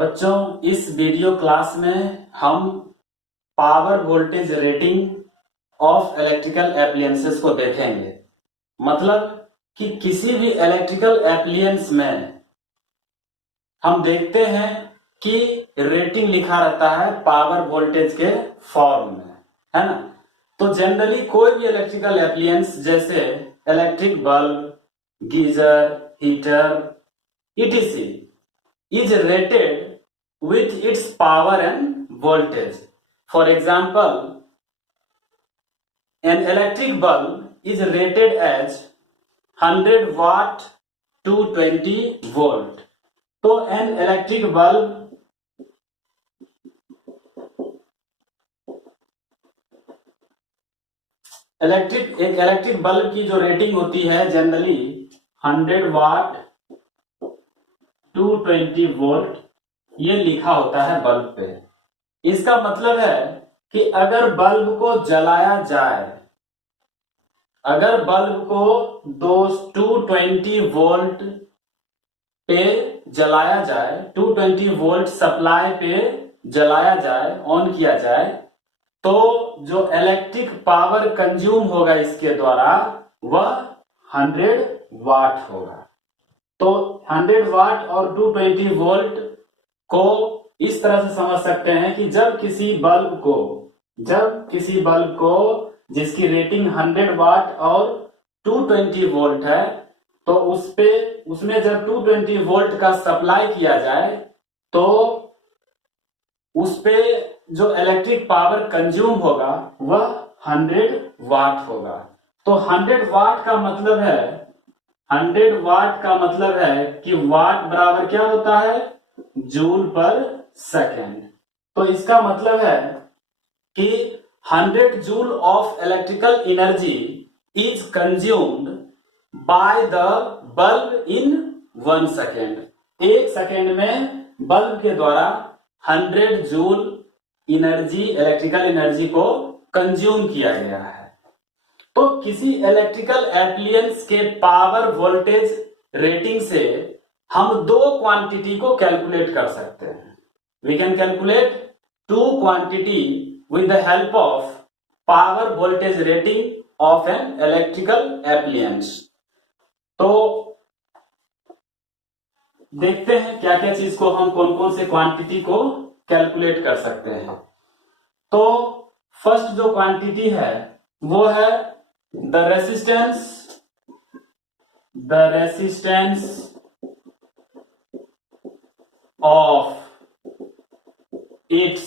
बच्चों, इस video class में हम power voltage rating of electrical appliances को देखेंगे। मतलब कि किसी भी इलेक्ट्रिकल एप्लियंस में हम देखते हैं कि रेटिंग लिखा रहता है पावर वोल्टेज के फॉर्म में, है ना। तो जनरली कोई भी इलेक्ट्रिकल एप्लियंस जैसे electric bulb, geyser, heater etc is rated with its power and voltage. For example, an electric bulb is rated as 100 watt to 20 volt. तो an electric bulb एक इलेक्ट्रिक बल्ब की जो rating होती है generally 100 watt to 20 volt ये लिखा होता है बल्ब पे। इसका मतलब है कि अगर बल्ब को जलाया जाए, अगर बल्ब को 220 वोल्ट पे जलाया जाए, 220 वोल्ट सप्लाई पे जलाया जाए, ऑन किया जाए, तो जो इलेक्ट्रिक पावर कंज्यूम होगा इसके द्वारा वह 100 वाट होगा। तो 100 वाट और 220 वोल्ट को इस तरह से समझ सकते हैं कि जब किसी बल्ब को जिसकी रेटिंग 100 वाट और 220 वोल्ट है, तो उसमें जब 220 वोल्ट का सप्लाई किया जाए तो उस पे जो इलेक्ट्रिक पावर कंज्यूम होगा वह 100 वाट होगा। तो 100 वाट का मतलब है कि वाट बराबर क्या होता है, जूल पर सेकेंड। तो इसका मतलब है कि 100 joule of electrical energy is consumed by the bulb in 1 second. 1 second में बल्ब के द्वारा 100 जूल एनर्जी, इलेक्ट्रिकल एनर्जी को कंज्यूम किया गया है। तो किसी इलेक्ट्रिकल एप्लियंस के पावर वोल्टेज रेटिंग से हम दो क्वांटिटी को कैलकुलेट कर सकते हैं। We can calculate two quantity with the help of power voltage rating of an electrical appliance. तो देखते हैं क्या क्या चीज को हम कौन कौन से क्वांटिटी को कैलकुलेट कर सकते हैं। तो फर्स्ट जो क्वांटिटी है वो है the resistance of its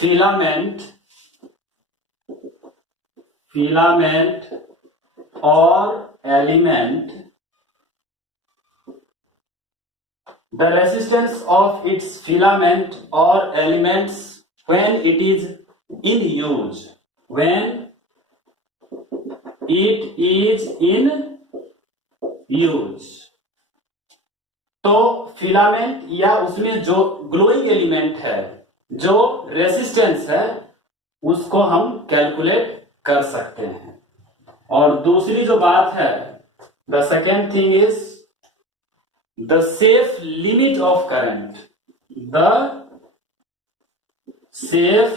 filament और element. The resistance of its filament or elements when it is in use. When it is in use. तो फिलामेंट या उसमें जो ग्लोइंग एलिमेंट है, जो रेसिस्टेंस है, उसको हम कैलकुलेट कर सकते हैं। और दूसरी जो बात है, the second thing is the safe limit of current. The safe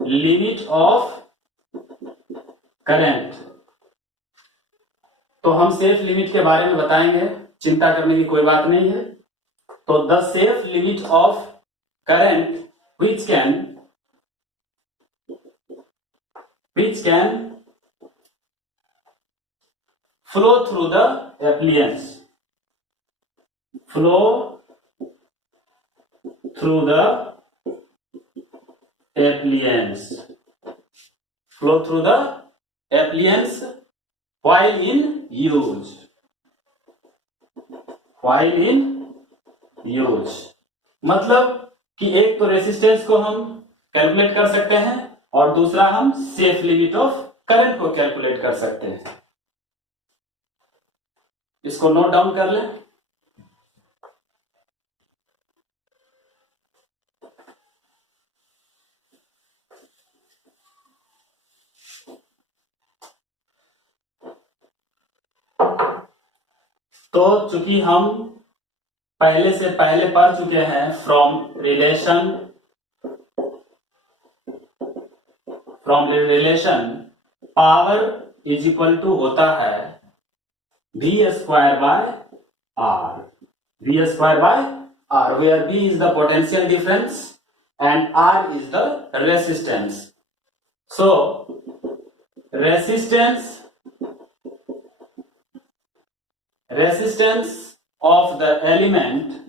limit of current. तो हम सेफ लिमिट के बारे में बताएंगे, चिंता करने की कोई बात नहीं है। तो the safe limit of current which can flow through the appliance. Flow through the appliance while in use। मतलब कि एक तो रेसिस्टेंस को हम कैलकुलेट कर सकते हैं और दूसरा हम सेफ लिमिट ऑफ करंट को कैलकुलेट कर सकते हैं। इसको नोट डाउन कर लें। तो चूंकि हम पहले पढ़ चुके हैं from relation power is equal to होता है V square by R, V square by R, where V is the potential difference and R is the resistance. So resistance of the element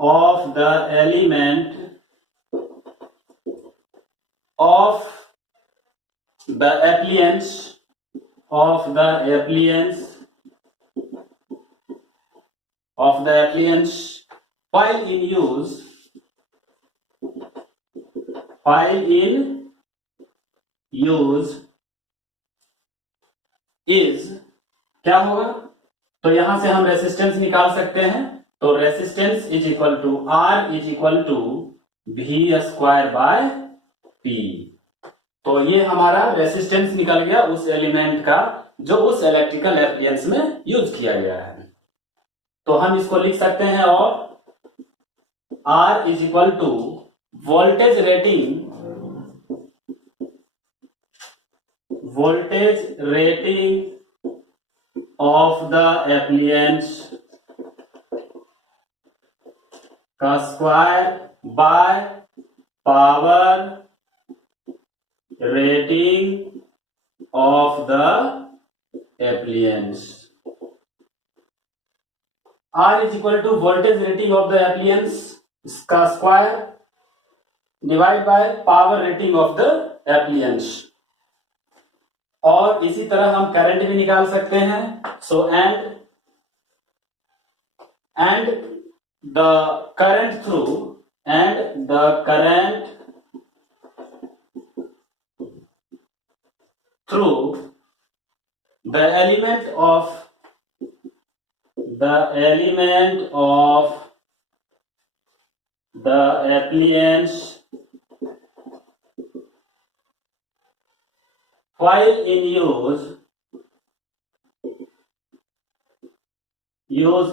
of the appliance while in use is क्या होगा? तो यहां से हम resistance निकाल सकते हैं। तो resistance is equal to R is equal to V square by P। तो ये हमारा रेसिस्टेंस निकल गया उस एलिमेंट का जो उस इलेक्ट्रिकल एप्लियंस में यूज किया गया है। तो हम इसको लिख सकते हैं और R is equal to voltage rating of the appliances का square by power rating of the appliances. R is equal to voltage rating of the appliances का square divide by power rating of the appliances. और इसी तरह हम current भी निकाल सकते हैं। So and the current through the element of the appliance while in use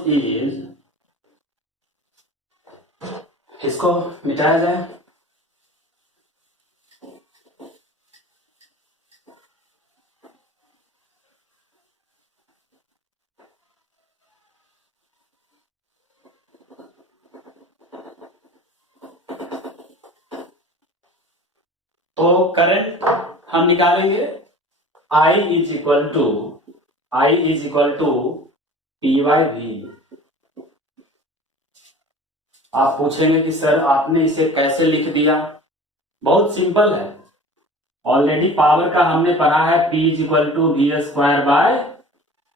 is, इसको मिटाया जाए। तो करंट हम निकालेंगे I is equal to P by V। आप पूछेंगे कि सर आपने इसे कैसे लिख दिया? बहुत सिंपल है। ऑलरेडी पावर का हमने पढ़ा है P is equal to V square by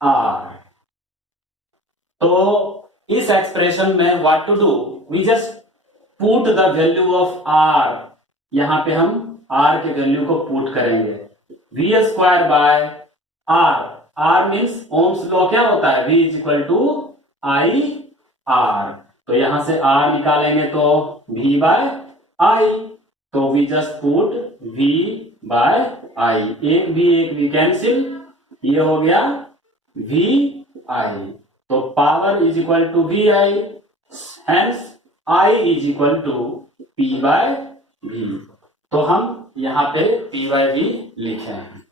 R। तो इस एक्सप्रेशन में what to do, we just put the value of R। यहां पे हम R के वैल्यू को पुट करेंगे। V square by R means ohm's law क्या होता है? V is equal to I R। तो यहां से R निकालेंगे तो V बाय I। तो we just put V by I। एक भी कैंसिल, ये हो गया V I। तो power is equal to V I, hence I is equal to P by V। तो हम यहां पे P बाय V लिखे हैं।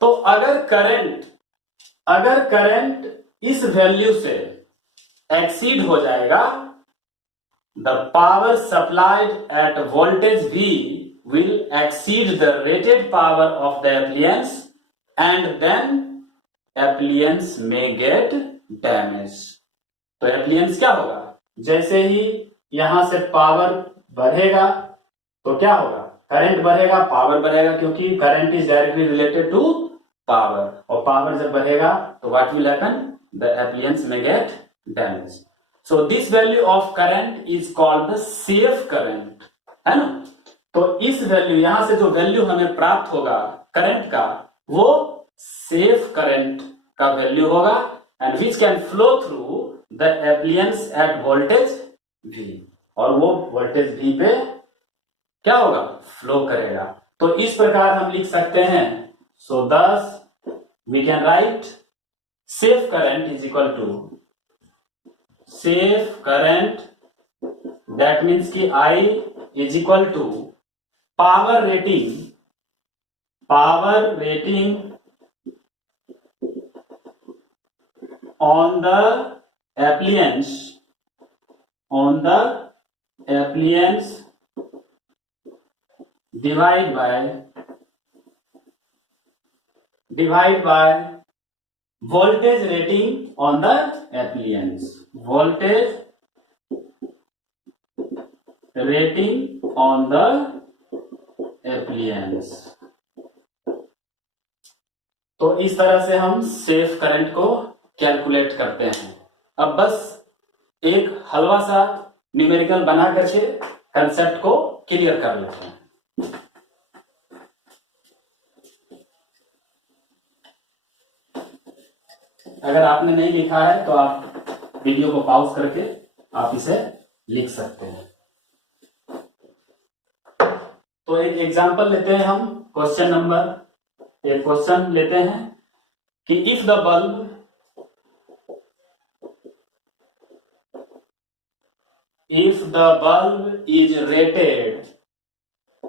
तो अगर करंट इस वैल्यू से एक्सीड हो जाएगा, the power supplied eight voltage V will exceed the rated power of the appliance and then appliance may get damaged। तो appliance क्या होगा? जैसे ही यहां से पावर बढ़ेगा तो क्या होगा? करंट बढ़ेगा, पावर बढ़ेगा, क्योंकि current is directly related to power. और पावर जब बढ़ेगा तो what will happen? The appliances में get damage. So this value of current is called the safe current, है ना? तो इस वैल्यू, यहां से जो वैल्यू हमें प्राप्त होगा करंट का, वो सेफ करंट का वैल्यू होगा and which can flow through the appliances at voltage V। और वो वोल्टेज V पे क्या होगा? फ्लो करेगा। तो इस प्रकार हम लिख सकते हैं। So thus we can write safe current is equal to safe current, that means कि I is equal to power rating on the appliance divide by voltage rating on the appliance, voltage rating on the appliance। तो इस तरह से हम safe current को calculate करते हैं। अब बस एक हलवा सा न्यूमेरिकल बना करके कंसेप्ट को क्लियर कर लेते हैं। अगर आपने नहीं लिखा है तो आप वीडियो को पॉज करके आप इसे लिख सकते हैं। तो एक एग्जांपल लेते हैं हम, एक क्वेश्चन लेते हैं कि if the bulb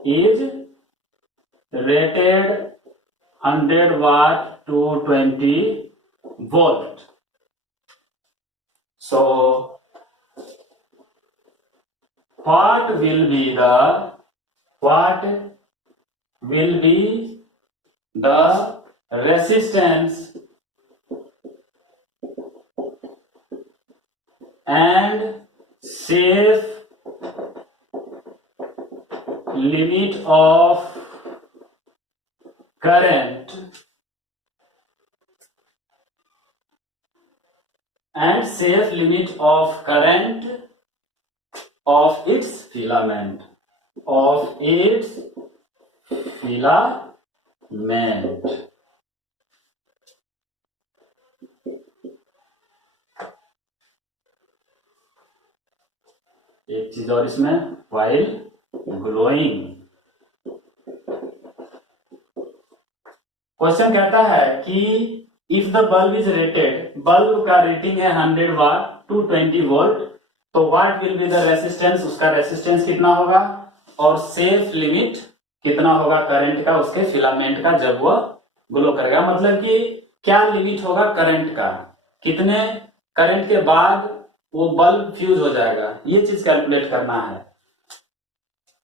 is rated 100 watt to 20 volt, so what will be the resistance and safe limit of current of its filament, एक चीज और इसमें, while glowing। क्वेश्चन कहता है कि if the bulb is rated, bulb का rating है 100 वाट to 20 volt, तो what will be the resistance, उसका रेसिस्टेंस कितना होगा, और सेफ लिमिट कितना होगा करंट का उसके फिलामेंट का जब वह ग्लो करेगा। मतलब कि क्या लिमिट होगा करंट का, कितने करंट के बाद वो बल्ब फ्यूज हो जाएगा, ये चीज कैलकुलेट करना है।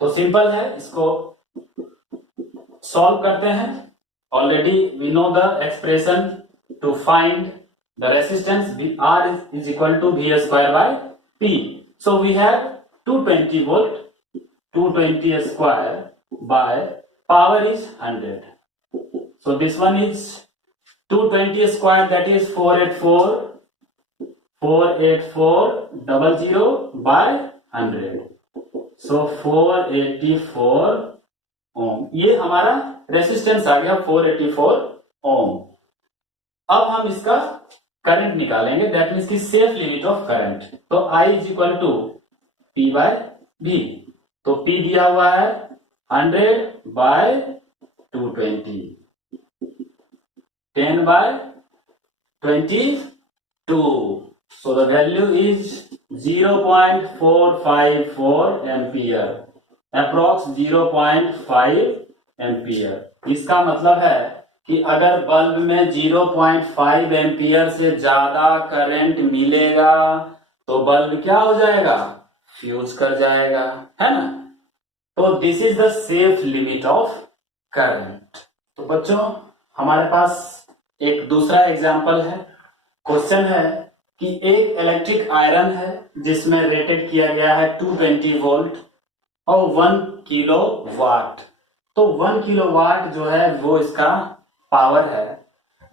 तो सिंपल है, इसको सॉल्व करते हैं। Already we know the expression to find the resistance, R is equal to V square by P। So we have 220 volt, 220 square by power is 100। So this one is 220 square, that is 48400 by 100, so 484 ओम। ये हमारा resistance आ गया 484 ओम। अब हम इसका current निकालेंगे, that means की safe limit of current. तो I is equal to P by V। तो P दिया हुआ है 100 by 220, 10 by 22। So the value is 0.454 ampere, approx 0.5 ampere। इसका मतलब है कि अगर बल्ब में 0.5 एम्पियर से ज्यादा करंट मिलेगा तो बल्ब क्या हो जाएगा, फ्यूज कर जाएगा, है ना। तो this is the safe limit of current. तो बच्चों हमारे पास एक दूसरा एग्जांपल है। क्वेश्चन है कि एक इलेक्ट्रिक आयरन है जिसमें रेटेड किया गया है 220 वोल्ट और 1 किलो वाट। तो 1 किलो वाट जो है वो इसका पावर है,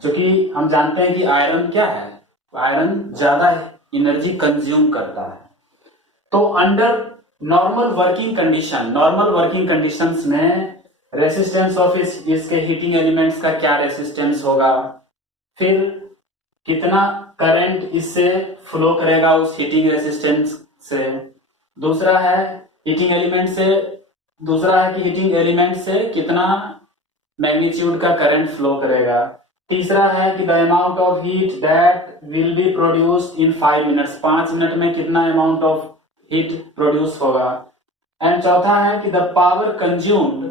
जो कि हम जानते हैं कि आयरन क्या है, आयरन ज्यादा एनर्जी कंज्यूम करता है। तो अंडर नॉर्मल वर्किंग कंडीशंस में रेसिस्टेंस ऑफ इसके हीटिंग एलिमेंट्स का क्या रेसिस्टेंस होगा, फिर कितना करंट इससे फ्लो करेगा उस हीटिंग रेसिस्टेंस से, दूसरा है कि हीटिंग एलिमेंट से कितना मैग्नीट्यूड का करंट फ्लो करेगा, तीसरा है कि the amount of heat that will be produced in 5 minutes, 5 minute में कितना अमाउंट ऑफ हीट प्रोड्यूस होगा। एंड चौथा है कि the power consumed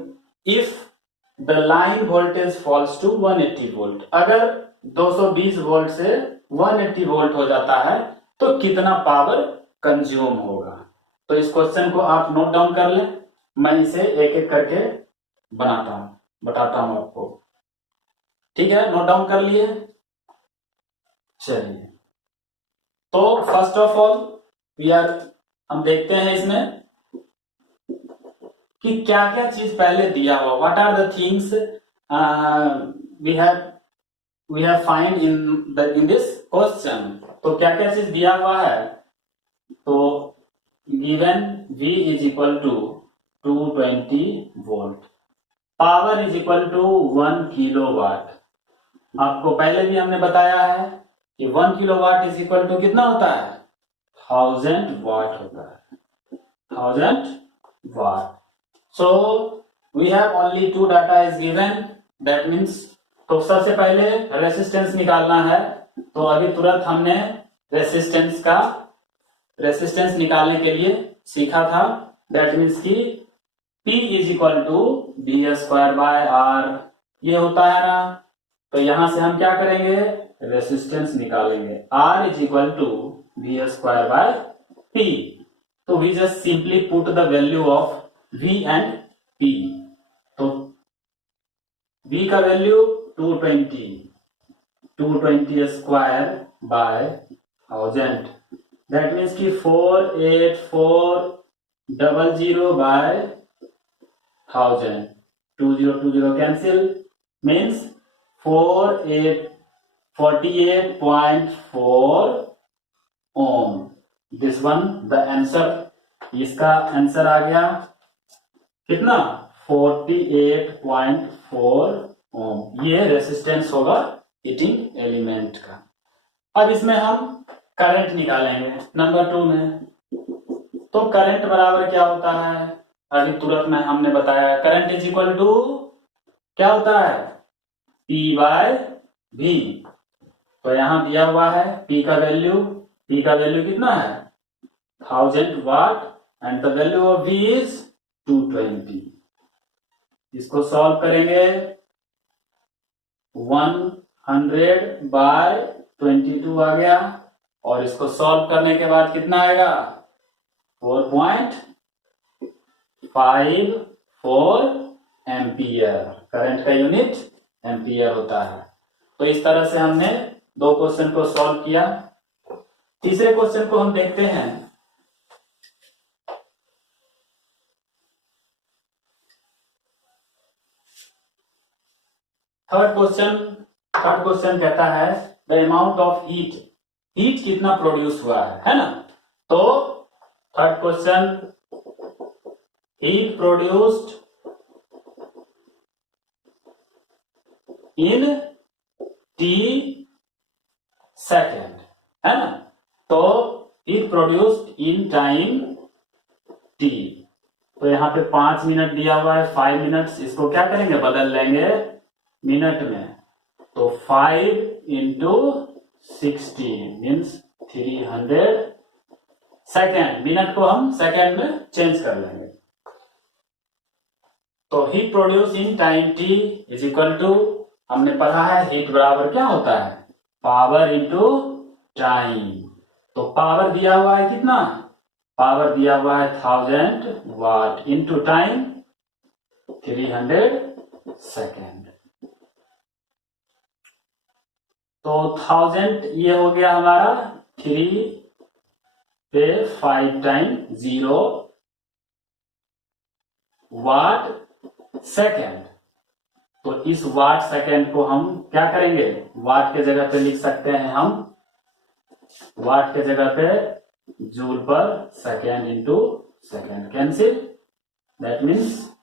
if the line voltage falls to 180 volt, अगर 220 वोल्ट से 180 वोल्ट हो जाता है तो कितना पावर कंज्यूम होगा। तो इस क्वेश्चन को आप नोट डाउन कर लें, मैं इसे एक एक करके बताता हूं आपको। ठीक है, नोट डाउन कर लिए। चलिए, तो फर्स्ट ऑफ ऑल हम देखते हैं इसमें कि क्या क्या चीज पहले दिया हुआ, what are the things we have find in this question. तो क्या क्या चीज दिया हुआ है, तो given V is equal to 220 volt, power is equal to 1 kilowatt. आपको पहले भी हमने बताया है कि 1 किलोवाट इज इक्वल टू कितना होता है, 1000 वाट होता है, 1000 वाट। So we have only 2 data is given, that means तो सबसे पहले रेसिस्टेंस निकालना है। तो अभी तुरंत हमने रेसिस्टेंस निकालने के लिए सीखा था, दैट मीन्स कि P is equal to V²/R, ये होता है ना। तो यहां से हम क्या करेंगे, रेसिस्टेंस निकालेंगे, R is equal to V²/P। तो we just simply put the value of V and P। तो V का वैल्यू 220 स्क्वायर बाय 1000, दैट मीन्स कि 48400 by 1000, 2020 cancel, means 48.4 ohm. This one the answer, इसका आंसर आ गया कितना, 48.4 ओम। ये रेसिस्टेंस होगा हीटिंग एलिमेंट का। अब इसमें हम करंट निकालेंगे नंबर 2 में। तो करंट बराबर क्या होता है, अभी तुरंत में हमने बताया, करंट इज इक्वल टू क्या होता है, P/V। तो यहां दिया हुआ है P का वैल्यू कितना है, 1000 watt, and the value of V is 220। इसको सॉल्व करेंगे, 100/22 आ गया, और इसको सॉल्व करने के बाद कितना आएगा, 4.54 एम्पियर। करंट का यूनिट एम्पियर होता है। तो इस तरह से हमने 2 क्वेश्चन को सॉल्व किया। तीसरे क्वेश्चन को हम देखते हैं। थर्ड क्वेश्चन कहता है द अमाउंट ऑफ हीट कितना प्रोड्यूस हुआ है ना। तो third question, heat produced in T second, है ना। तो heat produced in time T। तो यहां पे 5 मिनट दिया हुआ है, 5 मिनट्स, इसको क्या करेंगे, बदल लेंगे मिनट में। तो 5 इंटू 60 मीन्स 300 सेकेंड। मिनट को हम सेकेंड में चेंज कर लेंगे। तो heat produce in time T is equal to, हमने पढ़ा है हीट बराबर क्या होता है, पावर इंटू टाइम। तो पावर दिया हुआ है कितना, पावर दिया हुआ है 1000 वाट, इंटू टाइम 300 सेकेंड। तो 1000 ये हो गया हमारा 3 पे 5 टाइम 0 वाट सेकेंड। तो इस वाट सेकेंड को हम क्या करेंगे, वाट के जगह पे लिख सकते हैं हम, वाट के जगह पे जूल पर second into second, cancel, that means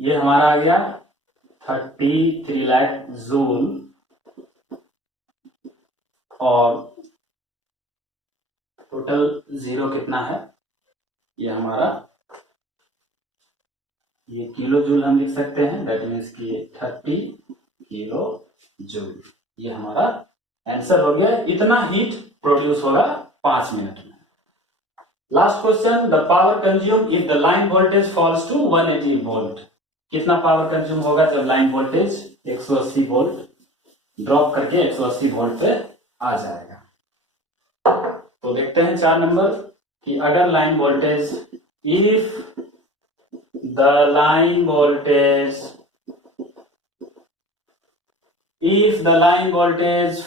ये हमारा आ गया 33 लाख जूल। और टोटल 0 कितना है, ये हमारा, ये किलो जूल हम लिख सकते हैं, दैट मीन्स कि 30 किलो जूल, ये हमारा आंसर हो गया। इतना हीट प्रोड्यूस होगा 5 मिनट में। Last question, the power consume if the line voltage falls to 180 volt. कितना पावर कंज्यूम होगा जब लाइन वोल्टेज 180 वोल्ट ड्रॉप करके 180 वोल्ट पे आ जाएगा। तो देखते हैं 4 नंबर कि अगर line voltage, if the line voltage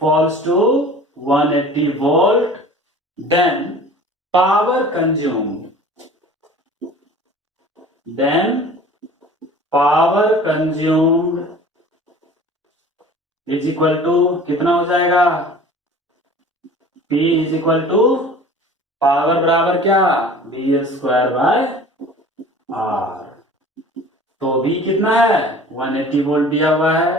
falls to 180 volt, then power consumed is equal to कितना हो जाएगा, P is equal to power बराबर क्या, B स्क्वायर बाय R। तो B कितना है, 180 वोल्ट दिया हुआ है,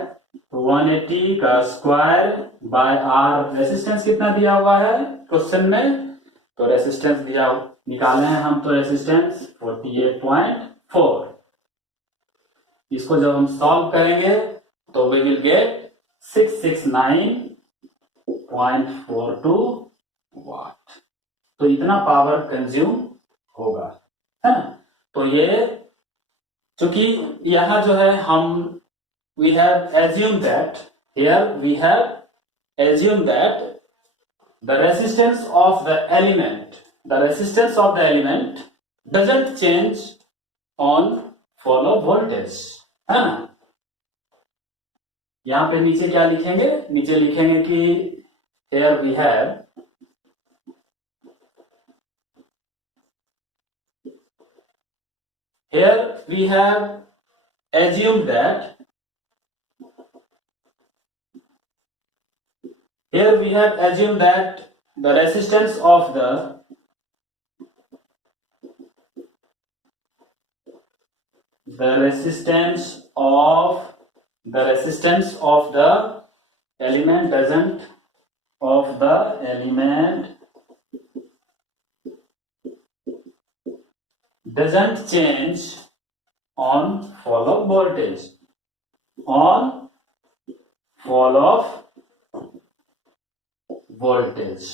तो 180 का स्क्वायर बाय R। रेसिस्टेंस कितना दिया हुआ है क्वेश्चन में, तो रेसिस्टेंस दिया, निकाले हैं हम, तो रेसिस्टेंस 48.4। इसको जब हम सॉल्व करेंगे तो वी विल गेट 669.42 वाट। तो इतना पावर कंज्यूम होगा, है ना। तो ये चूंकि यहां जो है हम we have assumed that the resistance of the element doesn't change on follow voltage, है ना। यहां पे नीचे क्या लिखेंगे, नीचे लिखेंगे कि here we have assumed that the resistance of the element doesn't change on fall of voltage,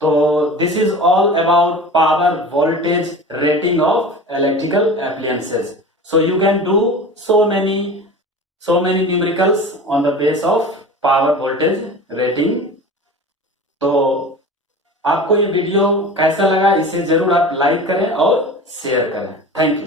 So this is all about power voltage rating of electrical appliances. So you can do so many numericals on the base of power voltage rating. तो आपको ये video कैसा लगा, इसे जरूर आप like करें और शेयर करें। Thank you.